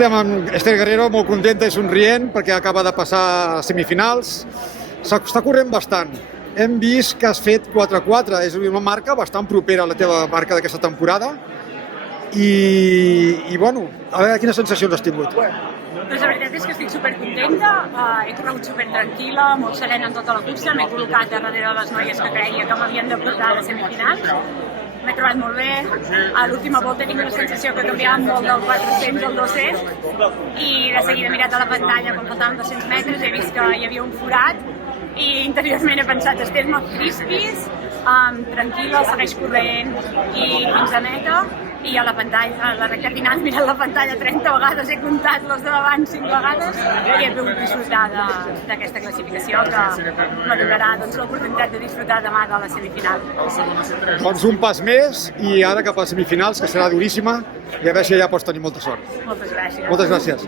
estem amb Esther Guerrero molt contenta i somrient perquè acaba de passar a semifinals. S'està corrent bastant. Hem vist que has fet 4-4, és una marca bastant propera a la teva marca d'aquesta temporada. I bueno, a veure quines sensacions has tingut. Doncs la veritat és que estic supercontenta, he corregut supertranquil·la, molt serena en tota la cursa, m'he col·locat darrere de les noies que creia que m'havien de portar a la semifinal. M'he trobat molt bé, a l'última volta tinc una sensació que canviava molt del 400 al 200 i de seguida he mirat a la pantalla quan faltaven 200 metres, he vist que hi havia un forat i interiorment he pensat, Esther-me crispis, tranquil·la, segueix corrent i fins a meta. I a la pantalla, a la recta final, mirant la pantalla 30 vegades, he comptat les de davant 5 vegades i he pogut disfrutar d'aquesta classificació que m'adonarà l'oportunitat de disfrutar demà de la semifinal. Doncs un pas més i ara cap a les semifinals, que serà duríssima, i a veure si allà pots tenir molta sort. Moltes gràcies. Moltes gràcies.